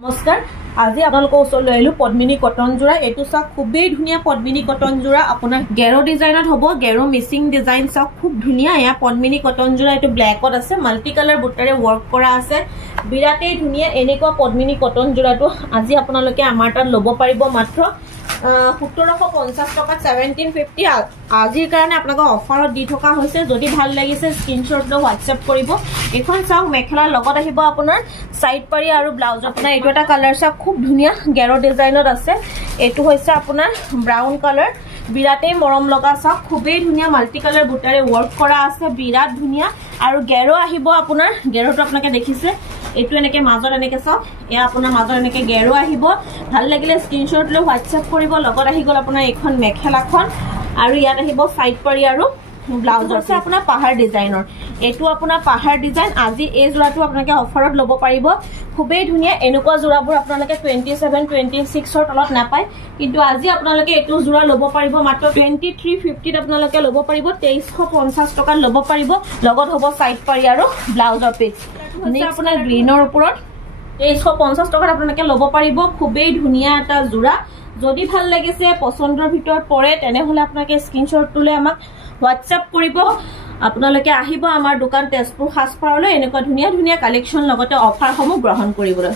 নমস্কাৰ আজি আপোনালোকৰ ওচৰলৈ আহিলো পদ্মিনী কটন জোৰা এটো চাক খুবেই ধুনিয়া পদ্মিনী কটন জোৰা আপোনাৰ গেৰো ডিজাইনত হ'ব গেৰো মিচিং ডিজাইন চাক খুব ধুনিয়া এয়া পদ্মিনী কটন জোৰা এটো ব্ল্যাকত আছে মাল্টি কালাৰ বুটাৰে ওয়াৰ্ক কৰা আছে বিৰাটেই ধুনিয়া এনেকুৱা পদ্মিনী কটন জোৰাটো আজি আপোনালোকে আমাৰ তাত ল'ব পাৰিব মাত্ৰ 1750 টকা 1750 আজিৰ কাৰণে আপোনাক অফাৰত দি থকা হৈছে যদি ভাল লাগিছে স্ক্ৰিনশ্বট লৈ WhatsApp কৰিব এখন চাওক মেখেলা লগত আহিব আপোনাৰ সাইড পাৰি আৰু ব্লাউজ আপোনাৰ এটো এটা কালাৰ চাওক খুব ধুনিয়া গেৰো ডিজাইনত আছে এটো হৈছে আপোনাৰ ব্ৰাউন কালাৰ বিৰাটেই মৰম লগা চাওক খুবেই ধুনিয়া মাল্টি কালাৰ বুটাৰে ওয়াৰ্ক কৰা আছে বিৰাট ধুনিয়া আৰু গেৰো আহিব আপোনাৰ গেৰোটো আপোনাকে দেখিছে এটো এনেকে মাজত এনেকে চাওক এয়া আপোনাৰ মাজত এনেকে গেৰো আহিব ভাল লাগিলে স্ক্ৰিনশ্বট লৈ WhatsApp কৰিব লগত আহি গল আপোনাৰ এখন মেখেলাখন আৰু ইয়াত আহিব সাইড পাৰি আৰু ব্লাউজ আছে আপোনাৰ পাহাৰ ডিজাইনৰ এটো আপোনাৰ পাহাৰ ডিজাইন আজি এই জোৰাটো আপোনাকে অফাৰত ল'ব পাৰিব খুবেই ধুনিয়া এনেকুৱা জোৰাবোৰ আপোনালোকে 27 26 ৰ তলত নাপায় কিন্তু আজি আপোনালোকে এটো জোৰা ল'ব পাৰিব মাত্ৰ 2350 ত আপোনালোকে ল'ব পাৰিব 2350 টকা ল'ব পাৰিব লগত হ'ব সাইড পাৰি আৰু ব্লাউজৰ পিচ নেক্সট আপোনাৰ গ্ৰীনৰ ওপৰত 2350 টকাত আপোনালোকে ল'ব পাৰিব খুবেই ধুনিয়া এটা জোৰা যদি ভাল লাগিছে পছন্দৰ ভিতৰত পৰে তেনেহলে আপোনালোকে স্ক্ৰিনশ্বট তুলে আমাক WhatsApp কৰিব আপোনালোকে আহিব আমাৰ দোকান তেজপুৰ খাসপাৰলৈ এনেকুৱা ধুনিয়া ধুনিয়া কালেকচন লগতে অফাৰ সমূহ গ্ৰহণ কৰিবলৈ